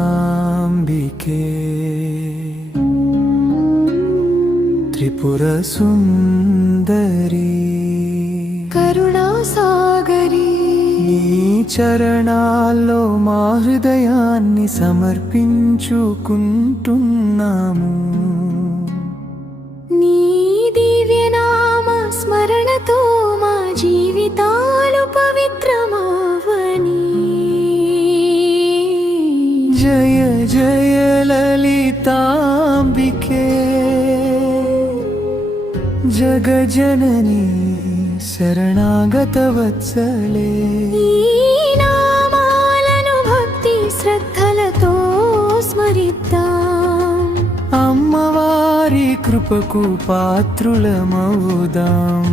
లలితాంబికే త్రిపుర సుందరి కరుణాసాగరి నీ చరణాల్లో మా హృదయాన్ని సమర్పించుకుంటున్నాము. నీ దివ్యనామ స్మరణతో మా జీవితాలు పవిత్రమవని. జయ జయ లలితాంబికే జగజనని శరణాగత వత్సలే. ఈ నామాలను భక్తి శ్రద్ధలతో స్మరిద్దాం. అమ్మవారి కృపకు పాత్రులమవుదాం.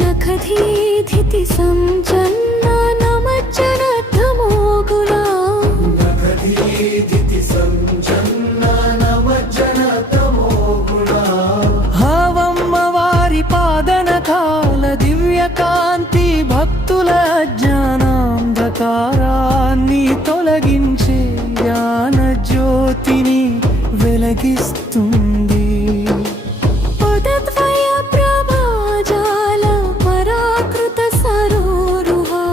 నఖధీధితి సంజన్న నమజ్జనర్థమోగులా. హావమ్మ వారి పాదనకాల దివ్య కాంతి భక్తుల జ్ఞానాంధకారాన్ని తొలగించే జ్ఞాన జ్యోతిని వెలిగిస్తుంది. పదద్వయ ప్రభాజాల పరాకృత సరోరుహా.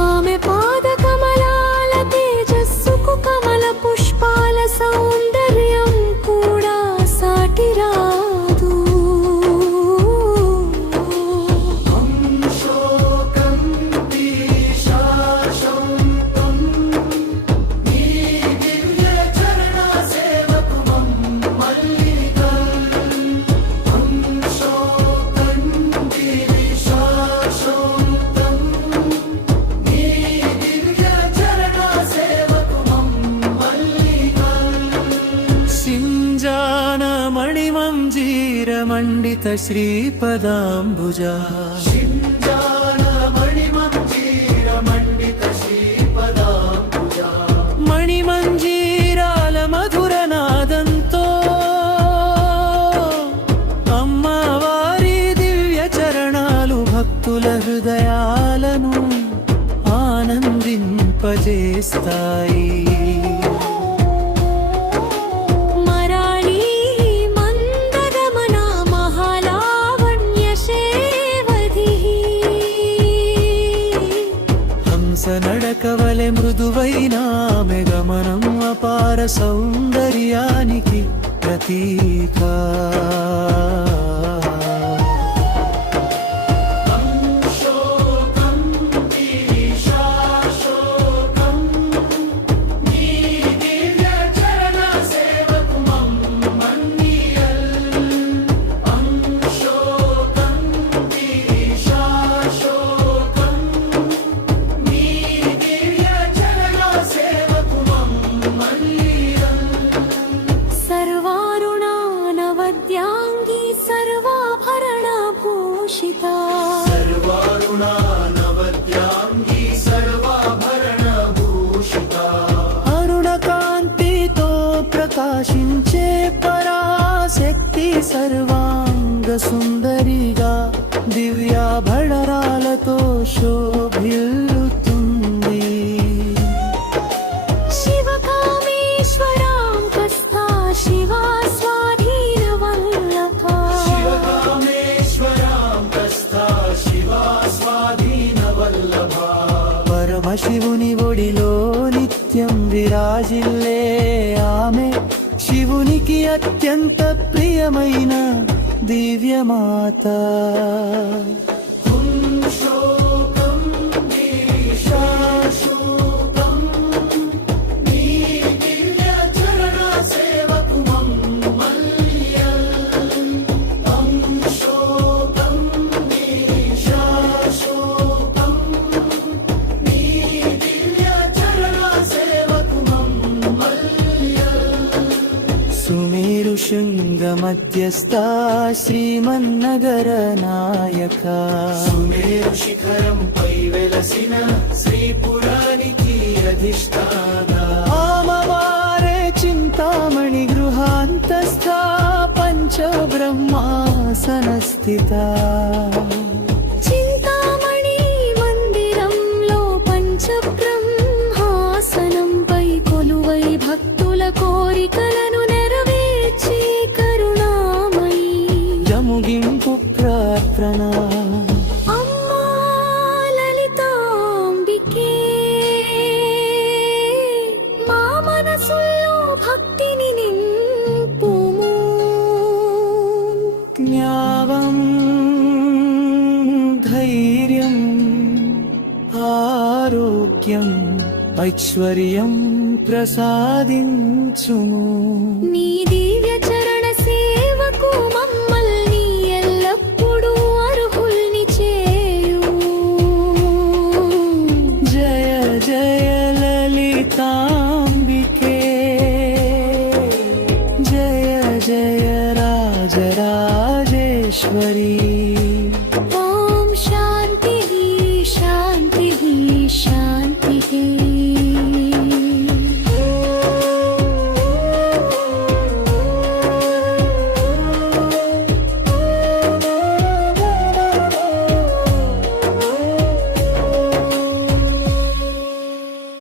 ఆమె పాద కమలాల తేజస్సుకు కమల పుష్పాల సౌందర్యం కూడా సాటిరాదు. మండిత శ్రీపదాంబుజా మణిమంజీరాల మధుర నాదంతో అమ్మవారి దివ్య చరణాలు భక్తుల హృదయాలను ఆనందింపజేస్తాయి. నడకవలె మృదువైన మెగమనం అపార సౌందర్యానికి ప్రతీక. అరుణకాంతితో ప్రకాశించే పరాశక్తి సర్వాంగ సుందరిగా దివ్యాభరణాలతో శోభిల్లుతుంది. శివకామేశ్వరాంకస్థా శివా స్వాధీన వల్లభా. పరమశివుని ఒడిలో నిత్యం విరాజిల్లే ఆమె శివునికి అత్యంత ప్రియమైన దివ్యమాత. శృంగమధ్యస్థ శ్రీమన్నగర నాయక సుమేరు శిఖరంపై వెలసిన శ్రీపురానికి అధిష్టాన ఆమవారే చింతామణి గృహాంతస్థ పంచబ్రహ్మాసన స్థిత చింతామణి మందిరంలో పంచబ్రహ్మాసనంపై కొలువై భక్తుల కోరికలను నెరవేర్చే కరుణామయి జముగింపు ప్రార్థన అమ్మా లలితాంబికే మా మనసుల్లో భక్తిని నింపుము జ్ఞానం ధైర్యం ఆరోగ్యం ఐశ్వర్యం ప్రసాదించుము నీ దివ్య చరణ సేవకు మమ్మల్ని ఎల్లప్పుడూ అర్హుల్ని చేయు జయ జయ లలితాంబికే జయ జయ రాజరాజేశ్వరి